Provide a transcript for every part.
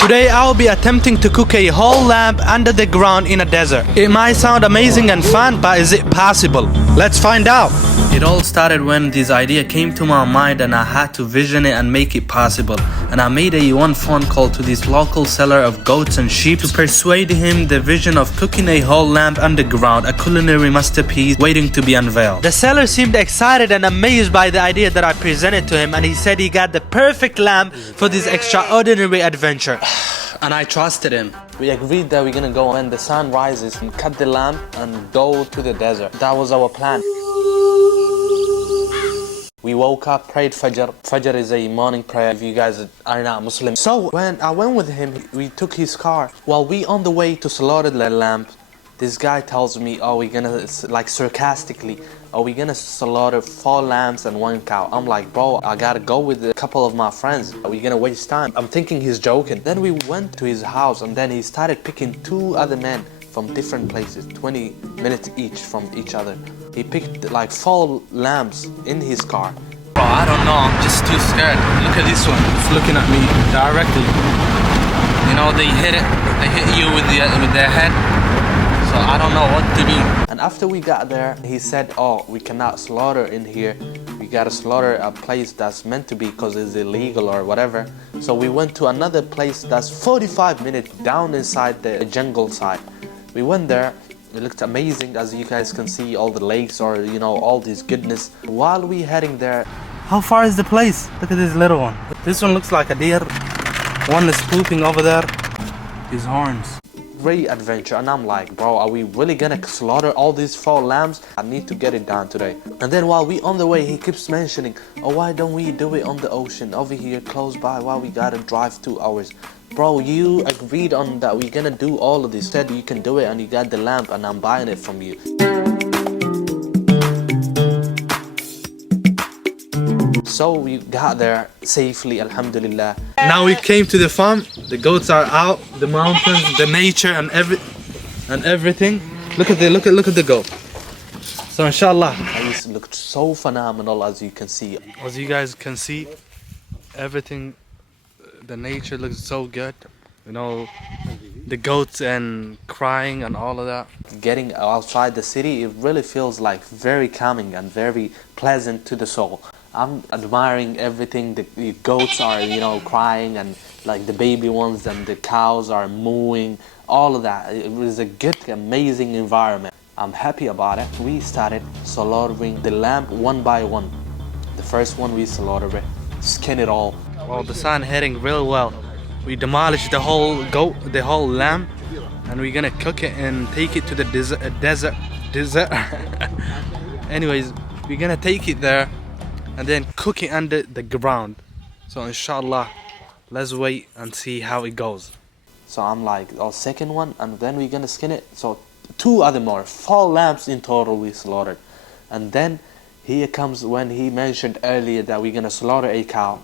Today I'll be attempting to cook a whole lamb under the ground in a desert. It might sound amazing and fun, but is it possible? Let's find out. It all started when this idea came to my mind and I had to vision it and make it possible. And I made one phone call to this local seller of goats and sheep to persuade him the vision of cooking a whole lamb underground, a culinary masterpiece waiting to be unveiled. The seller seemed excited and amazed by the idea that I presented to him, and he said he got the perfect lamb for this extraordinary adventure. And I trusted him. We agreed that we're gonna go when the sun rises and cut the lamb and go to the desert. That was our plan. We woke up, prayed Fajr. Fajr is a morning prayer if you guys are not Muslim. So when I went with him, we took his car. While we on the way to slaughter the lamb, this guy tells me, oh, we're gonna, like sarcastically, oh, we're gonna slaughter 4 lambs and 1 cow. I'm like, bro, I gotta go with a couple of my friends. We're gonna waste time. I'm thinking he's joking. Then we went to his house and then he started picking 2 other men from different places, 20 minutes each from each other. He picked like 4 lambs in his car. Bro, I don't know, I'm just too scared. Look at this one, it's looking at me directly. You know, they hit you with their head. So I don't know what to do. And after we got there, he said, oh, we cannot slaughter in here. We gotta slaughter a place that's meant to be because it's illegal or whatever. So we went to another place that's 45 minutes down inside the jungle side. We went there. It looked amazing, as you guys can see, all the lakes or, you know, all this goodness. While we heading there, how far is the place? Look at this little one. This one looks like a deer. One is pooping over there. His horns. Great adventure. And I'm like, bro, are we really gonna slaughter all these 4 lambs? I need to get it done today. And then while we on the way, he keeps mentioning, oh, why don't we do it on the ocean over here close by? Why we gotta drive 2 hours? Bro, you agreed on that we're gonna do all of this. You said you can do it and you got the lamp and I'm buying it from you. So we got there safely, alhamdulillah. Now we came to the farm. The goats are out, the mountains, the nature and everything. Look at the goat. So inshallah. It looked so phenomenal, as you can see. As you guys can see, everything, the nature looks so good. You know, the goats and crying and all of that. Getting outside the city, it really feels like very calming and very pleasant to the soul. I'm admiring everything. The goats are, you know, crying, and like the baby ones, and the cows are mooing, all of that. It was a good, amazing environment. I'm happy about it. We started slaughtering the lamb one by one. The first one we slaughtered it, skin it all. Well, the sun heading real well. We demolished the whole goat, the whole lamb, and we're gonna cook it and take it to the desert. Anyways, we're gonna take it there and then cook it under the ground. So inshallah, let's wait and see how it goes. So I'm like, oh, second one, and then we're gonna skin it. So 2 other more, 4 lambs in total we slaughtered. And then here comes when he mentioned earlier that we're gonna slaughter a cow.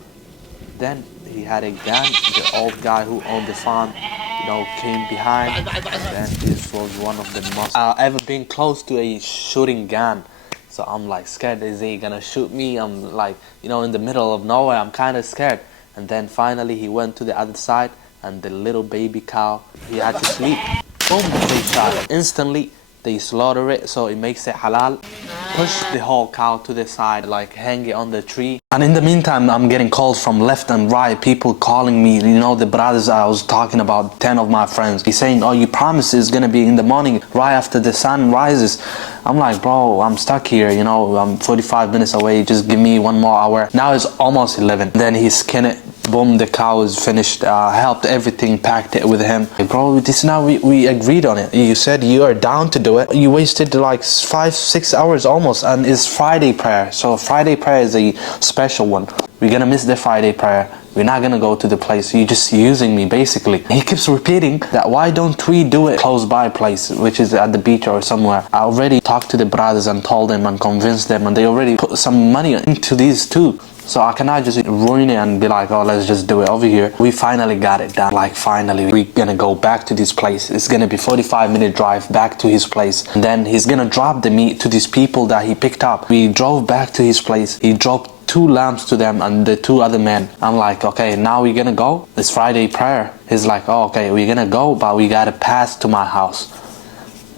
Then he had a gun. The old guy who owned the farm, you know, came behind. And this was one of the most I've ever been close to a shooting gun. So I'm like scared, is he gonna shoot me? I'm like, you know, in the middle of nowhere, I'm kind of scared. And then finally he went to the other side, and the little baby cow, he had to sleep. Boom, they shot it. Instantly, they slaughter it, so it makes it halal. Push the whole cow to the side, like hang it on the tree. And in the meantime, I'm getting calls from left and right, people calling me, you know, the brothers I was talking about, 10 of my friends. He's saying, oh, you promised it's gonna be in the morning, right after the sun rises. I'm like, bro, I'm stuck here, you know, I'm 45 minutes away, just give me 1 more hour. Now it's almost 11. Then he skinned it, boom, the cow is finished. Helped everything, packed it with him. Hey, bro, this now we agreed on it. You said you are down to do it. You wasted like 5-6 hours almost, and it's Friday prayer. So Friday prayer is a special one. We're gonna miss the Friday prayer. We're not gonna go to the place. You're just using me, basically. He keeps repeating that, why don't we do it close by place, which is at the beach or somewhere. I already talked to the brothers and told them and convinced them, and they already put some money into these too. So I cannot just ruin it and be like, oh, let's just do it over here. We finally got it done. Like, finally, we're gonna go back to this place. It's gonna be 45-minute drive back to his place. And then he's gonna drop the meat to these people that he picked up. We drove back to his place. He dropped 2 lambs to them and the 2 other men. I'm like, okay, now we're gonna go. It's Friday prayer. He's like, oh, okay, we're gonna go, but we gotta pass to my house.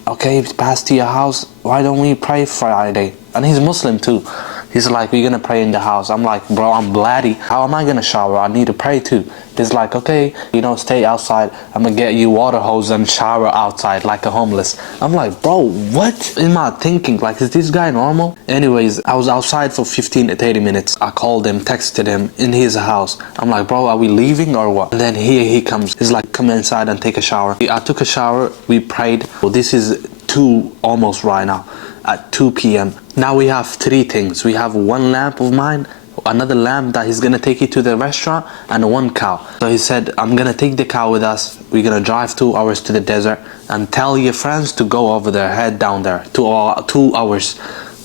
Okay, pass to your house. Why don't we pray Friday? And he's Muslim too. He's like, we're gonna pray in the house. I'm like, bro, I'm bloody. How am I gonna shower? I need to pray too. He's like, okay, stay outside. I'm gonna get you water hose and shower outside like a homeless. I'm like, bro, what am I thinking? Like, is this guy normal? Anyways, I was outside for 15 to 30 minutes. I called him, texted him in his house. I'm like, bro, are we leaving or what? And then here he comes. He's like, come inside and take a shower. I took a shower. We prayed. Well, this is 2 almost right now. At 2 p.m. Now we have 3 things. We have 1 lamb of mine, another lamb that he's gonna take you to the restaurant, and 1 cow. So he said, I'm gonna take the cow with us. We're gonna drive 2 hours to the desert and tell your friends to go over there, head down there. 2 hours.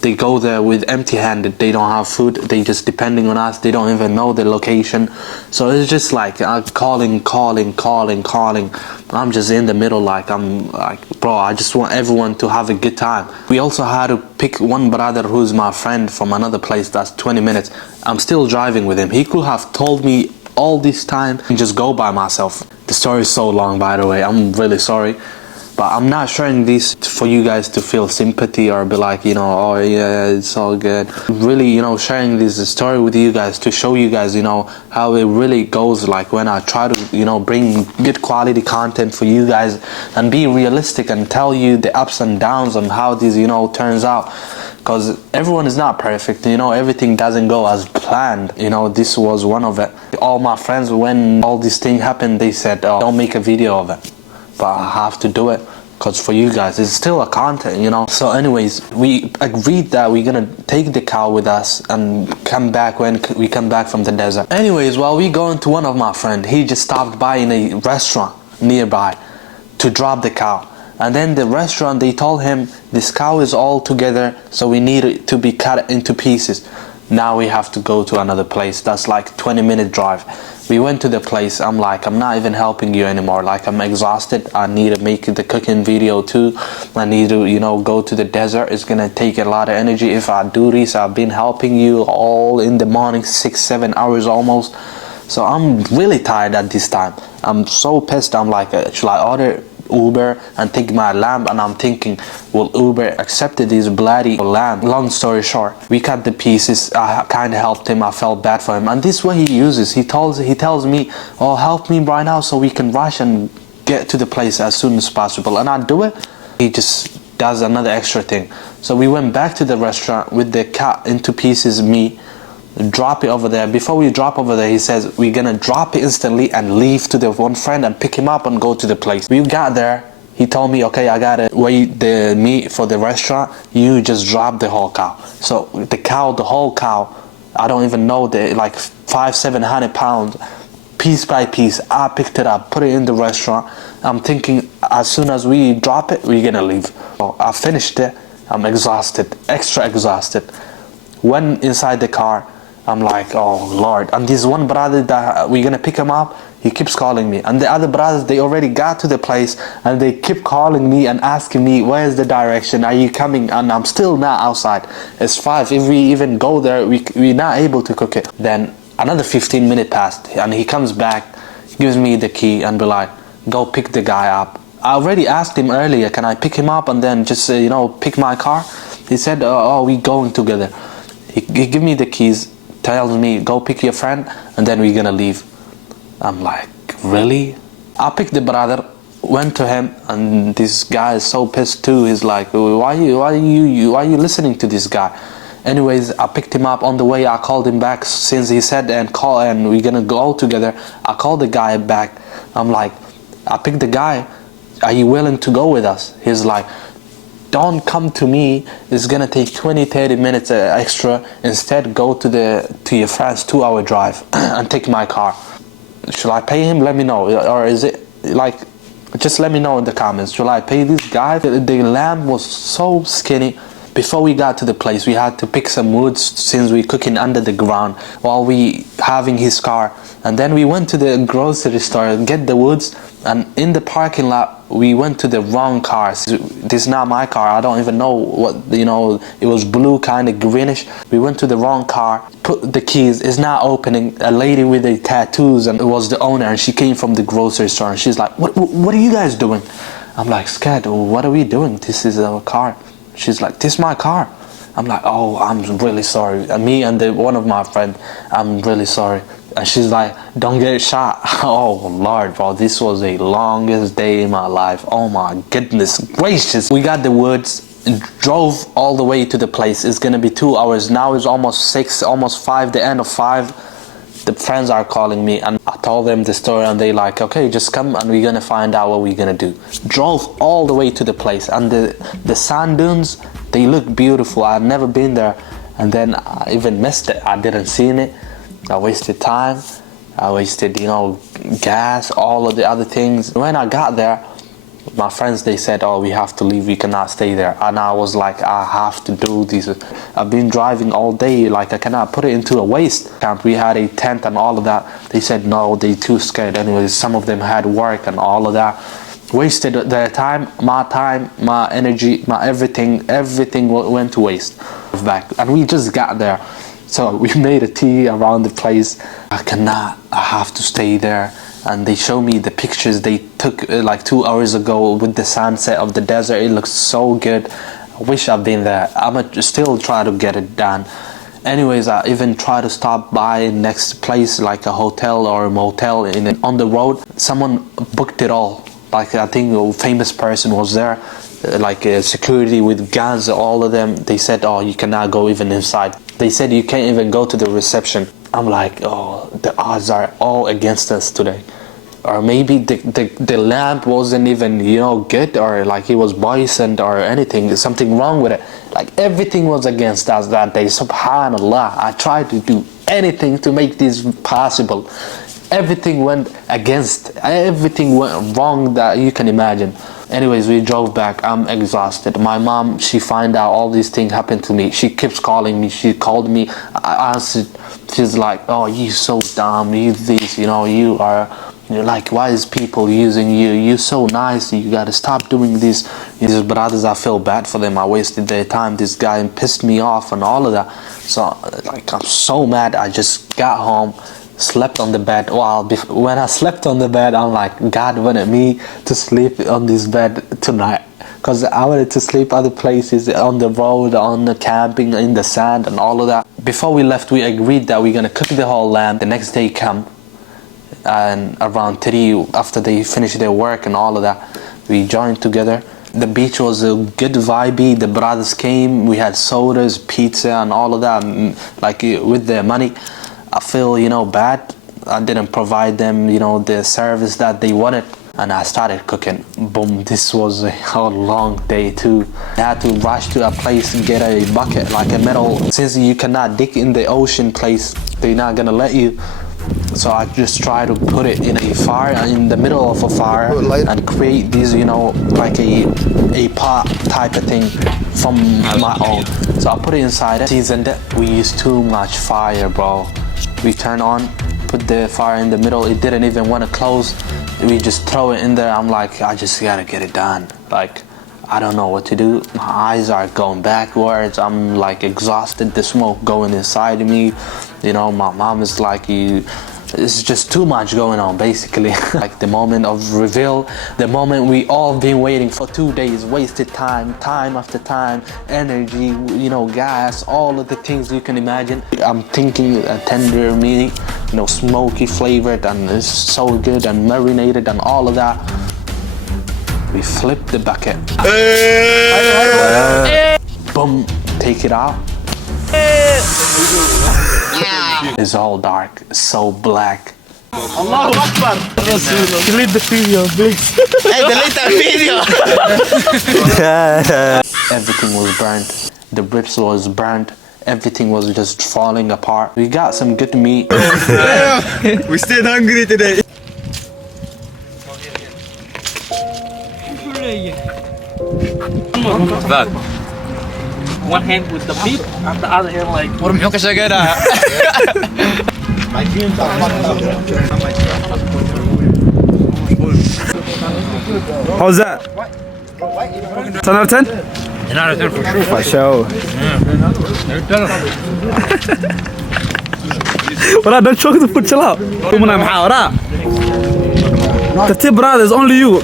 They go there with empty-handed. They don't have food. They just depending on us. They don't even know the location. So it's just like calling. I'm just in the middle, like I'm like, bro, I just want everyone to have a good time. We also had to pick one brother who's my friend from another place that's 20 minutes. I'm still driving with him. He could have told me all this time and just go by myself. The story is so long, by the way. I'm really sorry. But I'm not sharing this for you guys to feel sympathy or be like, oh yeah, it's all good. Really, sharing this story with you guys to show you guys, how it really goes, like when I try to, bring good quality content for you guys and be realistic and tell you the ups and downs on how this, turns out. Because everyone is not perfect, everything doesn't go as planned. This was one of it. All my friends, when all this thing happened, they said, oh, don't make a video of it. But I have to do it because for you guys it's still a content, So anyways, we agreed that we're gonna take the cow with us and come back when we come back from the desert. Anyways, while we going to one of my friend, he just stopped by in a restaurant nearby to drop the cow. And then the restaurant, they told him this cow is all together, so we need it to be cut into pieces. Now we have to go to another place that's like 20-minute drive. We went to the place. I'm like, I'm not even helping you anymore. Like, I'm exhausted. I need to make the cooking video too. I need to, go to the desert. It's gonna take a lot of energy if I do this. I've been helping you all in the morning, 6-7 hours almost. So I'm really tired at this time. I'm so pissed. I'm like, should I order Uber and take my lamb? And I'm thinking, will Uber accept this bloody lamb? Long story short, we cut the pieces. I kind of helped him. I felt bad for him, and this is what he uses. He tells me, oh, help me right now so we can rush and get to the place as soon as possible. And I do it. He just does another extra thing. So we went back to the restaurant with the cut into pieces meat, drop it over there. Before we drop over there, he says we're gonna drop it instantly and leave to the one friend and pick him up and go to the place. We got there. He told me, okay, I gotta weigh the meat for the restaurant. You just drop the whole cow. So the whole cow, I don't even know, like 500-700 pounds, piece by piece. I picked it up, put it in the restaurant. I'm thinking as soon as we drop it, we're gonna leave. So I finished it. I'm exhausted, extra exhausted. Went inside the car. I'm like, oh Lord. And this one brother that we're gonna pick him up, he keeps calling me. And the other brothers, they already got to the place and they keep calling me and asking me, where's the direction? Are you coming? And I'm still not outside. It's 5. If we even go there, we're not able to cook it. Then another 15 minutes passed and he comes back, gives me the key and be like, go pick the guy up. I already asked him earlier, can I pick him up and then just, pick my car? He said, oh, we going together. He give me the keys, tells me, go pick your friend, and then we're gonna leave. I'm like, really? I picked the brother, went to him, and this guy is so pissed too. He's like, why are you listening to this guy? Anyways, I picked him up. On the way, I called him back since he said and we're gonna go together. I called the guy back. I'm like, I picked the guy. Are you willing to go with us? He's like, don't come to me. It's gonna take 20-30 minutes extra. Instead, go to your friend's 2-hour drive and take my car. Should I pay him? Let me know. Or is it like, just let me know in the comments. Should I pay this guy? The lamb was so skinny. Before we got to the place, we had to pick some woods since we cooking under the ground while we having his car. And then we went to the grocery store and get the woods. And in the parking lot, we went to the wrong car. This is not my car. I don't even know what, you know, it was blue, kind of greenish. We went to the wrong car, put the keys, it's not opening. A lady with the tattoos, and it was the owner, and she came from the grocery store, and she's like, what are you guys doing? I'm like, scared. What are we doing? This is our car. She's like, this is my car. I'm like, oh, I'm really sorry. And me and one of my friends, I'm really sorry. And she's like, don't get shot. Oh Lord, bro, this was the longest day in my life. Oh my goodness gracious. We got the woods, drove all the way to the place. It's gonna be 2 hours. Now it's almost 6, almost 5, the end of 5. The friends are calling me, and I told them the story, and they like, okay, just come and we're gonna find out what we're gonna do. Drove all the way to the place, and the sand dunes, they look beautiful. I've never been there, and then I even missed it. I didn't see it. I wasted time, I wasted, you know, gas, all of the other things. When I got there, my friends, they said, oh, we have to leave, we cannot stay there. And I was like, I have to do this. I've been driving all day, like I cannot put it into a waste camp. We had a tent and all of that. They said no, they too scared. Anyways, some of them had work and all of that. Wasted their time, my energy, my everything went to waste. Back, and we just got there. So we made a tea around the place. I have to stay there. And they show me the pictures they took like 2 hours ago with the sunset of the desert. It looks so good. I wish I've been there. I'ma still try to get it done. Anyways, I even try to stop by next place, like a hotel or a motel on the road. Someone booked it all. Like I think a famous person was there, like security with guns, all of them. They said, oh, you cannot go even inside. They said you can't even go to the reception. I'm like, oh, the odds are all against us today. Or maybe the lamp wasn't even, you know, good, or like it was poisoned or anything. There's something wrong with it. Like everything was against us that day. Subhanallah. I tried to do anything to make this possible. Everything went against. Everything went wrong that you can imagine. Anyways, we drove back. I'm exhausted. My mom, she find out all these things happened to me. She keeps calling me. She called me. I answered. She's like, oh, you so dumb. You this, you know, you're like, why is people using you? You're so nice. You gotta stop doing this. These brothers, I feel bad for them. I wasted their time. This guy pissed me off and all of that. So, like, I'm so mad. I just got home, slept on the bed. When I slept on the bed, I'm like, God wanted me to sleep on this bed tonight, because I wanted to sleep other places, on the road, on the camping, in the sand and all of that. Before we left, we agreed that we're gonna cook the whole lamb. The next day come, and around 3, after they finished their work and all of that, we joined together. The beach was a good vibey. The brothers came, we had sodas, pizza and all of that. And like with their money, I feel, you know, bad. I didn't provide them, you know, the service that they wanted. And I started cooking. Boom, this was a long day too. I had to rush to a place and get a bucket, like a metal. Since you cannot dig in the ocean place, they're not gonna let you. So I just try to put it in a fire, in the middle of a fire, and create these, you know, like a pot type of thing from my own. So I put it inside it, seasoned it. We used too much fire, bro. We turn on, put the fire in the middle. It didn't even want to close. We just throw it in there. I'm like, I just gotta get it done. Like, I don't know what to do. My eyes are going backwards. I'm like exhausted. The smoke going inside of me. You know, my mom is like, it's just too much going on, basically. Like the moment of reveal, the moment we all been waiting for 2 days, wasted time after time, energy, you know, gas, all of the things you can imagine. I'm thinking a tender meat, you know, smoky flavored, and it's so good, and marinated and all of that. We flip the bucket. Boom, take it out. It's all dark, so black. Allahu Akbar. Delete the video, please. Hey, delete that video. Everything was burnt. The ribs was burnt. Everything was just falling apart. We got some good meat. We stayed hungry today. That. one hand with the beef and the other hand like. How's that? 10 out of 10? 10 out of 10 for sure. For sure. Well, don't choke the food, chill out. Come on, I'm out. The tip, brother, is only you.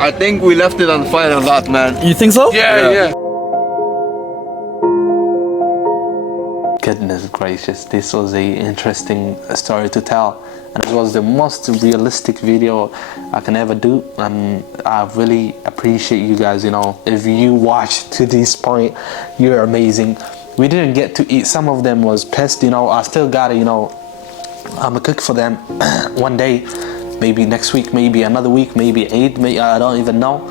I think we left it on fire a lot, man. You think so? Yeah. Goodness gracious, this was a interesting story to tell, and it was the most realistic video I can ever do, and I really appreciate you guys. You know, if you watched to this point, you're amazing. We didn't get to eat, some of them was pissed, you know. I still gotta, you know, I'm a cook for them one day, maybe next week, maybe another week, maybe 8, maybe I don't even know.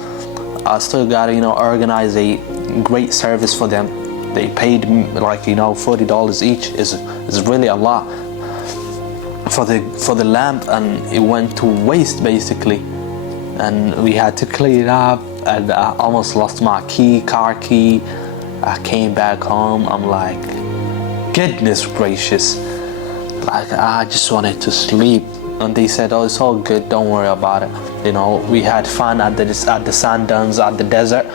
I still gotta, you know, organize a great service for them. They paid like, you know, $40 each is really a lot for the lamp, and it went to waste basically, and we had to clean it up, and I almost lost my car key. I came back home, I'm like, goodness gracious, like I just wanted to sleep, and they said, oh, it's all good, don't worry about it. You know, we had fun at the sand dunes, at the desert.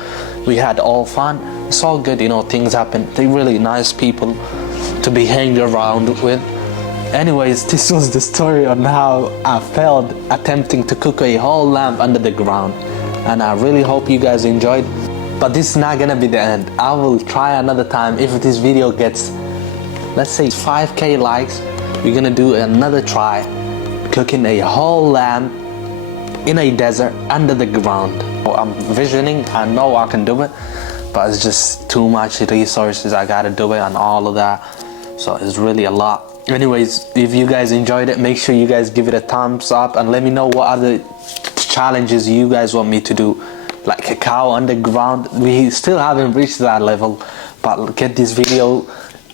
We had all fun. It's all good, you know, things happen. They're really nice people to be hanging around with. Anyways, this was the story on how I failed attempting to cook a whole lamb under the ground, and I really hope you guys enjoyed. But this is not gonna be the end. I will try another time. If this video gets, let's say, 5k likes, we're gonna do another try cooking a whole lamb in a desert under the ground. I'm visioning, I know I can do it, but it's just too much resources. I gotta do it and all of that, so it's really a lot. Anyways, if you guys enjoyed it, make sure you guys give it a thumbs up and let me know what other challenges you guys want me to do, like a cow underground. We still haven't reached that level, but get this video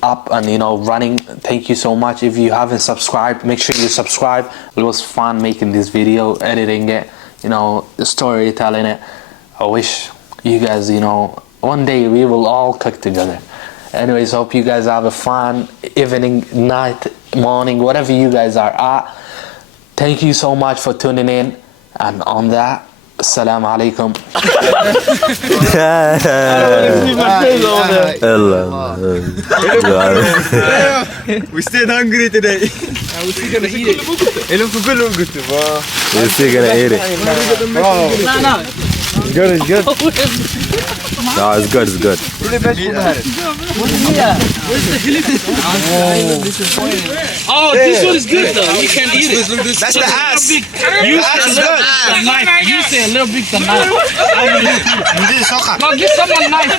up and, you know, running. Thank you so much. If you haven't subscribed, make sure you subscribe. It was fun making this video, editing it, you know, storytelling it. I wish you guys, you know, one day we will all cook together. Anyways, hope you guys have a fun evening, night, morning, whatever you guys are at. Thank you so much for tuning in, and on that, Assalamu alaikum. We stayed hungry today. We're still gonna eat it. You're still gonna eat it. No. Good, it's good. No, it's good, it's good. Oh, this one is good though. You can eat it. That's the ass. You say a little bit the knife. You say a little bit the knife. No, give someone knife.